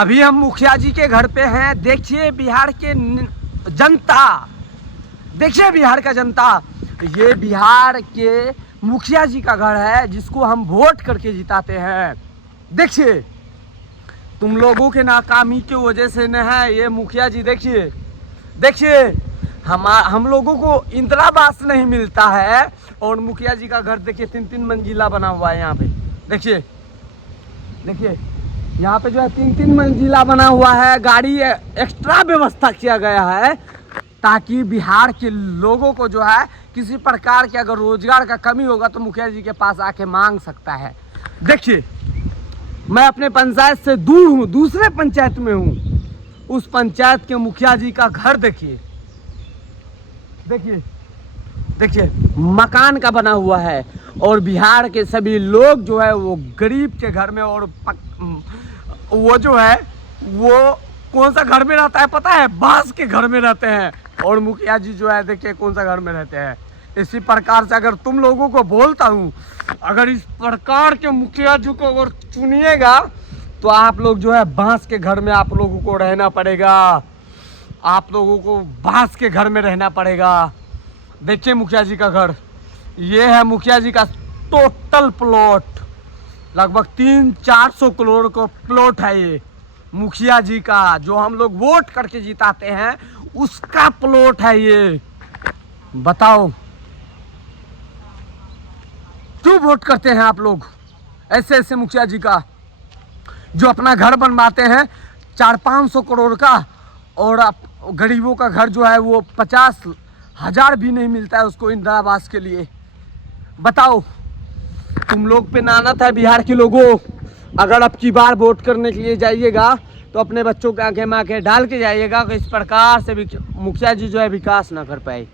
अभी हम मुखिया जी के घर पे हैं। देखिए बिहार के जनता, देखिए बिहार का जनता, ये बिहार के मुखिया जी का घर है जिसको हम वोट करके जिताते हैं। देखिए तुम लोगों के नाकामी की वजह से न है ये मुखिया जी। देखिए देखिए हम लोगों को इंदिरा आवास नहीं मिलता है और मुखिया जी का घर देखिए 3-3 मंजिला बना हुआ है। यहाँ पे देखिए देखिए यहाँ पे जो है 3-3 मंजिला बना हुआ है। गाड़ी एक्स्ट्रा व्यवस्था किया गया है ताकि बिहार के लोगों को जो है किसी प्रकार के अगर रोजगार का कमी होगा तो मुखिया जी के पास आके मांग सकता है। देखिए मैं अपने पंचायत से दूर हूँ, दूसरे पंचायत में हूँ। उस पंचायत के मुखिया जी का घर देखिए देखिए देखिए मकान का बना हुआ है और बिहार के सभी लोग जो है वो गरीब के घर में और वो जो है वो कौन सा घर में रहता है पता है? बांस के घर में रहते हैं। और मुखिया जी जो है देखिए कौन सा घर में रहते हैं। इसी प्रकार से अगर तुम लोगों को बोलता हूँ, अगर इस प्रकार के मुखिया जी को अगर चुनिएगा तो आप लोग जो है बांस के घर में आप लोगों को रहना पड़ेगा। आप लोगों को बांस के घर में रहना पड़ेगा। देखिए मुखिया जी का घर, ये है मुखिया जी का टोटल प्लॉट, लगभग 300-400 करोड़ का प्लॉट है। ये मुखिया जी का जो हम लोग वोट करके जिताते हैं उसका प्लॉट है ये। बताओ क्यों वोट करते हैं आप लोग ऐसे ऐसे मुखिया जी का जो अपना घर बनवाते हैं 400-500 करोड़ का और गरीबों का घर जो है वो 50,000 भी नहीं मिलता है उसको इंदिरा आवास के लिए। बताओ तुम लोग पे नानत है बिहार के लोगों। अगर अब की बार वोट करने के लिए जाइएगा तो अपने बच्चों के आंखें में आंखें डाल के जाइएगा कि इस प्रकार से मुखिया जी जो है विकास ना कर पाए।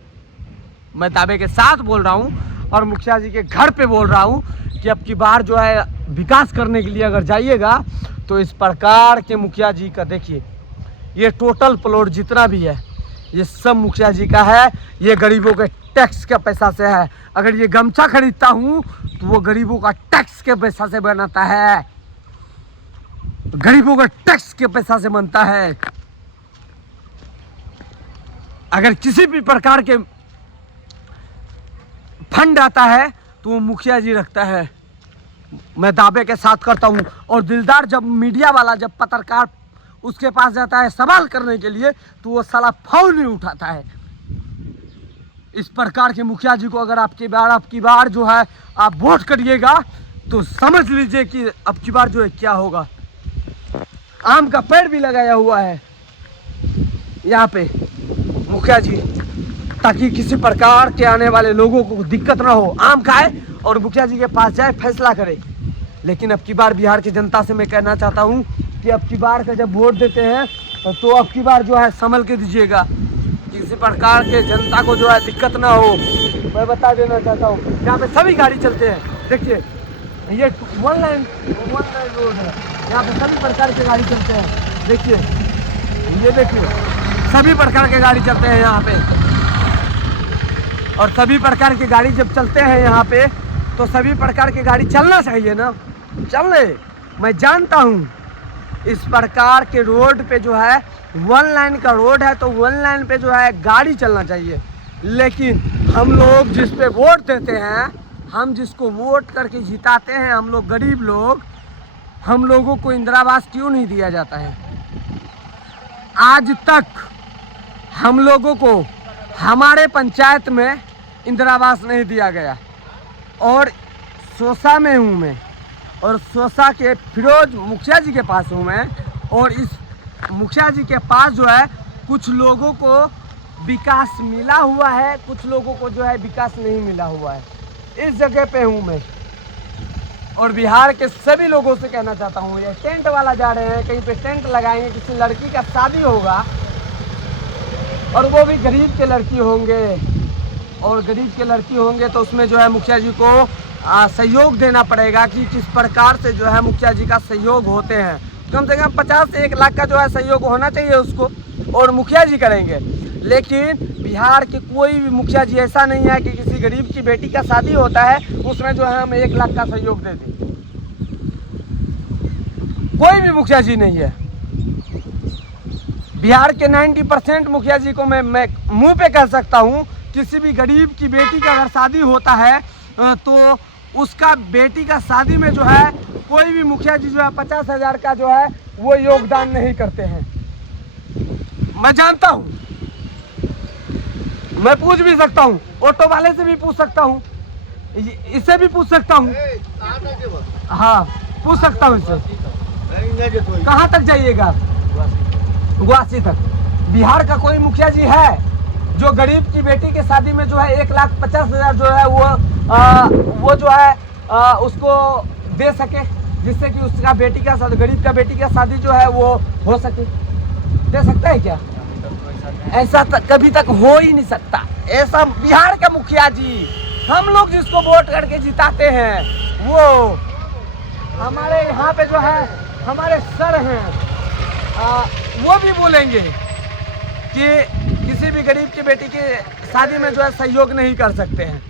मैं दावे के साथ बोल रहा हूँ और मुखिया जी के घर पे बोल रहा हूँ कि अब की बार जो है विकास करने के लिए अगर जाइएगा तो इस प्रकार के मुखिया जी का देखिए ये टोटल प्लॉट जितना भी है ये सब मुखिया जी का है। ये गरीबों के टैक्स के पैसा से है। अगर ये गमछा खरीदता हूँ तो वो गरीबों का टैक्स के पैसा से बनाता है, गरीबों का टैक्स के पैसा से बनता है। अगर किसी भी प्रकार के फंड आता है तो वो मुखिया जी रखता है। मैं दावे के साथ करता हूँ। और दिलदार जब मीडिया वाला जब पत्रकार उसके पास जाता है सवाल करने के लिए तो वो साला फोन नहीं उठाता है। इस प्रकार के मुखिया जी को अगर आपकी बार जो है आप वोट करिएगा तो समझ लीजिए कि अब की बार जो है क्या होगा। आम का पेड़ भी लगाया हुआ है यहाँ पे मुखिया जी ताकि किसी प्रकार के आने वाले लोगों को दिक्कत ना हो, आम खाए और मुखिया जी के पास जाए फैसला करे। लेकिन अब की बार बिहार की जनता से मैं कहना चाहता हूँ कि अब की बार का जब वोट देते हैं तो अब की बार जो है संभल के दीजिएगा, किसी प्रकार के जनता को जो है दिक्कत ना हो। मैं बता देना चाहता हूँ यहाँ पे सभी गाड़ी चलते हैं। देखिए ये वन लाइन रोड है, यहाँ पे सभी प्रकार के गाड़ी चलते हैं। देखिए ये देखिए सभी प्रकार के गाड़ी चलते हैं यहाँ पे। और सभी प्रकार की गाड़ी जब चलते हैं यहाँ पे तो सभी प्रकार की गाड़ी चलना चाहिए ना, चलने। मैं जानता हूँ इस प्रकार के रोड पे जो है वन लाइन का रोड है तो वन लाइन पे जो है गाड़ी चलना चाहिए। लेकिन हम लोग जिस पे वोट देते हैं, हम जिसको वोट करके जिताते हैं, हम लोग गरीब लोग, हम लोगों को इंदिरा आवास क्यों नहीं दिया जाता है? आज तक हम लोगों को हमारे पंचायत में इंदिरा आवास नहीं दिया गया। और सोसा में हूँ मैं और सोसा के फिरोज मुखिया जी के पास हूँ मैं। और इस मुखिया जी के पास जो है कुछ लोगों को विकास मिला हुआ है, कुछ लोगों को जो है विकास नहीं मिला हुआ है। इस जगह पे हूँ मैं और बिहार के सभी लोगों से कहना चाहता हूँ, ये टेंट वाला जा रहे हैं, कहीं पे टेंट लगाएंगे, किसी लड़की का शादी होगा और वो भी गरीब के लड़की होंगे और गरीब के लड़की होंगे तो उसमें जो है मुखिया जी को सहयोग देना पड़ेगा कि किस प्रकार से जो है मुखिया जी का सहयोग होते हैं। कम से कम 50 से 1 लाख का जो है सहयोग होना चाहिए उसको और मुखिया जी करेंगे। लेकिन बिहार के कोई भी मुखिया जी ऐसा नहीं है कि किसी गरीब की बेटी का शादी होता है उसमें जो है हम 1 लाख का सहयोग दे दें। कोई भी मुखिया जी नहीं है। बिहार के 90% मुखिया जी को मैं मुंह पे कह सकता हूँ, किसी भी गरीब की बेटी का अगर शादी होता है तो उसका बेटी का शादी में जो है कोई भी मुखिया जी जो है 50,000 का जो है वो योगदान नहीं करते हैं। मैं जानता हूँ, मैं पूछ भी सकता हूँ, ऑटो वाले से भी पूछ सकता हूँ, इससे भी पूछ सकता हूँ। हाँ पूछ सकता हूँ इससे। कहाँ तक जाइएगा? गुआसी तक। बिहार का कोई मुखिया जी है जो गरीब की बेटी के शादी में जो है 1,50,000 जो है वो जो है उसको दे सके, जिससे कि उसका बेटी का गरीब का बेटी का शादी जो है वो हो सके? दे सकता है क्या? ऐसा कभी तक हो ही नहीं सकता। ऐसा बिहार का मुखिया जी, हम लोग जिसको वोट करके जिताते हैं, वो हमारे यहाँ पे जो है हमारे सर हैं, वो भी बोलेंगे कि किसी भी गरीब की बेटी की शादी में जो है सहयोग नहीं कर सकते हैं।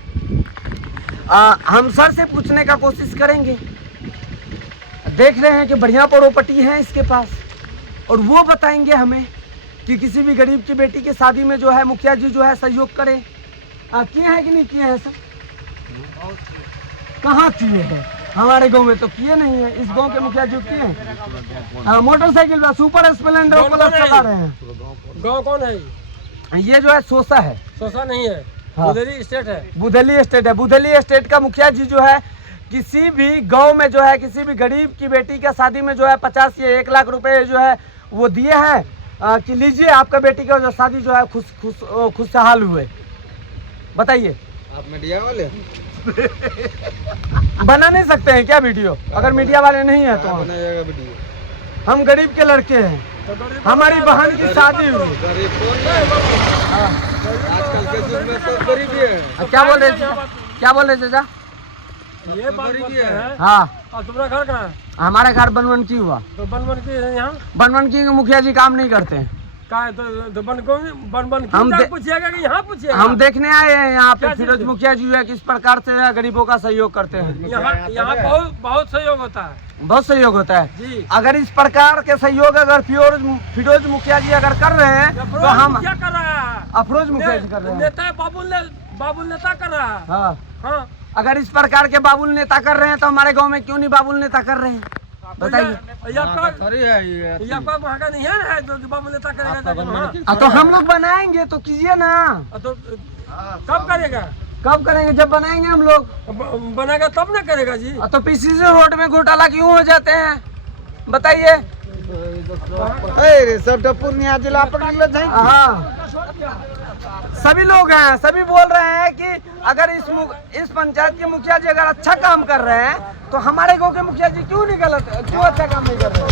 हम सर से पूछने का कोशिश करेंगे। देख रहे हैं कि बढ़िया प्रॉपर्टी है इसके पास, और वो बताएंगे हमें कि किसी भी गरीब की बेटी की शादी में जो है मुखिया जी जो है सहयोग करें। किए हैं कि नहीं किए हैं सर? कहाँ किए हैं? हमारे गांव में तो किए नहीं है। इस गांव के मुखिया जी किए हैं। मोटरसाइकिल पर सुपर स्प्लेंडर प्लस चला रहे हैं। गांव कौन है? ये जो है सोसा है। सोसा नहीं है, हाँ। बुधेली स्टेट है। बुधेली स्टेट है। बुधेली स्टेट का मुखिया जी जो है किसी भी गांव में जो है किसी भी गरीब की बेटी का शादी में जो है 50 या 1 लाख रुपए जो है वो दिए हैं कि लीजिए आपका बेटी का जो शादी जो है खुशहाल हुए। बताइए। आप मीडिया वाले बना नहीं सकते हैं क्या वीडियो? अगर मीडिया वाले नहीं है तो बनाइएगा वीडियो। हम गरीब के लड़के हैं, हमारी बहन की शादी हुई। आजकल के युग में सब गरीब ही है। क्या बोल रहे चाचा? ये गरीबी है। हाँ। और तुम्हारा घर कहाँ है? हमारा घर बनवनकी हुआ। तो बनवन की यहाँ बनवनकी के मुखिया जी काम नहीं करते हैं। का है? तो बनवन हम पूछिएगा कि यहाँ पूछिएगा? हम देखने आए हैं यहाँ पे क्या फिरोज चीज़? मुखिया जी है किस प्रकार से गरीबों का सहयोग करते हैं। यहाँ बहुत सहयोग होता है। बहुत सहयोग होता है जी। अगर इस प्रकार के सहयोग अगर फिरोज मुखिया जी अगर कर रहे हैं तो हम क्या कर रहा है? अफरोज मुखिया जी कर रहे हैं। नेता बाबुल नेता कर रहा है। हाँ। हाँ। अगर इस प्रकार के बाबुल नेता कर रहे हैं तो हमारे गांव में क्यों नहीं बाबुल नेता कर रहे हैं? बताइए। वहाँ का नहीं है जो बाबुल नेता करेगा। तो हम लोग बनाएंगे तो कीजिए ना। तो कब करेगा? कब करेंगे? जब बनाएंगे हम लोग। बनेगा तब ना करेगा जी। तो पीसीसी रोड में घोटाला क्यों हो जाते हैं? बताइए। सब पूर्णिया जिला पर। हाँ सभी लोग हैं, सभी बोल रहे हैं कि अगर इस पंचायत के मुखिया जी अगर अच्छा काम कर रहे हैं तो हमारे गांव के मुखिया जी क्यों अच्छा काम नहीं कर रहे?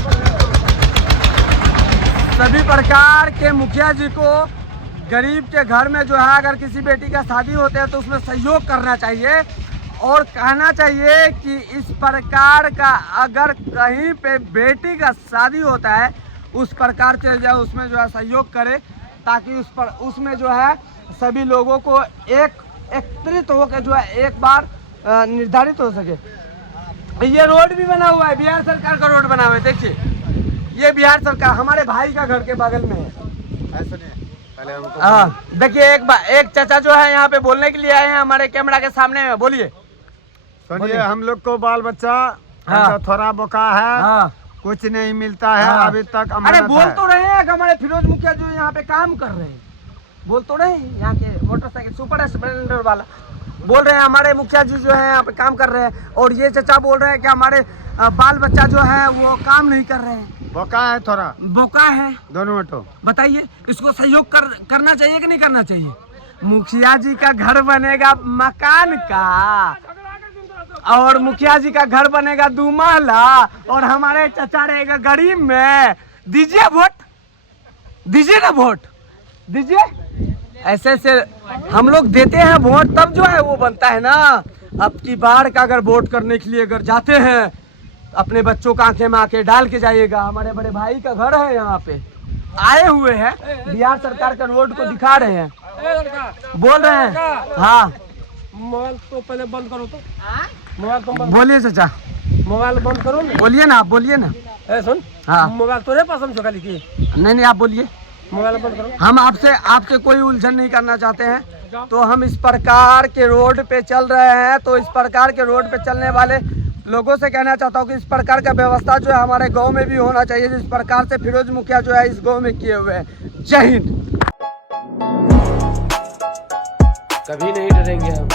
सभी प्रकार के मुखिया जी को गरीब के घर में जो है अगर किसी बेटी का शादी होता है तो उसमें सहयोग करना चाहिए, और कहना चाहिए कि इस प्रकार का अगर कहीं पे बेटी का शादी होता है उस प्रकार से जो उसमें जो है सहयोग करे, ताकि उसमें जो है सभी लोगों को एकत्रित होकर जो है एक बार निर्धारित हो सके। ये रोड भी बना हुआ है, बिहार सरकार का रोड बना हुआ है। देखिए ये बिहार सरकार हमारे भाई का घर के बगल में है। हाँ देखिए एक चाचा जो है यहाँ पे बोलने के लिए आए हैं हमारे कैमरा के सामने में। बोलिए। सुनिए, हम लोग को बाल बच्चा हाँ। थोड़ा बोका है। हाँ। कुछ नहीं मिलता है। हाँ। अभी तक अरे बोल तो रहे हैं कि हमारे फिरोज मुखिया जो यहाँ पे काम कर रहे हैं, बोल तो रहे हैं यहाँ के मोटरसाइकिल सुपर स्प्लेंडर वाला बोल रहे हैं हमारे मुखिया जी जो है यहाँ पे काम कर रहे हैं, और ये चाचा बोल रहे हैं कि हमारे बाल बच्चा जो है वो काम नहीं कर रहे हैं। बोका है, थोड़ा बोका है दोनों ऑटो। बताइए इसको सहयोग करना चाहिए कि नहीं करना चाहिए? मुखिया जी का घर बनेगा मकान का, और मुखिया जी का घर बनेगा 2 महला, और हमारे चचा रहेगा गरीब में। दीजिए वोट, दीजिए ना वोट, दीजिए। ऐसे से हम लोग देते हैं वोट, तब जो है वो बनता है ना। अब की बार का अगर वोट करने के लिए अगर जाते हैं अपने बच्चों का आंखें में आके डाल के जाइएगा। हमारे बड़े भाई का घर है यहाँ पे, आए हुए हैं, बिहार सरकार का रोड को दिखा रहे हैं, बोल रहे हैं। हाँ मोबाइल तो पहले बंद करो। तो मोबाइल तो बंद। बोलिए चाचा। मोबाइल बंद करो ना। बोलिए ना, आप बोलिए ना। सुन। हाँ। मोबाइल तोरे पास हम चुका लिखी। नहीं आप बोलिए। मोबाइल बंद करो। हम आपसे कोई उलझन नहीं करना चाहते हैं। तो हम इस प्रकार के रोड पे चल रहे हैं, तो इस प्रकार के रोड पे चलने वाले लोगों से कहना चाहता हूँ कि इस प्रकार का व्यवस्था जो है हमारे गांव में भी होना चाहिए, जिस प्रकार से फिरोज मुखिया जो है इस गांव में किए हुए हैं। जय हिंद। कभी नहीं डरेंगे हम।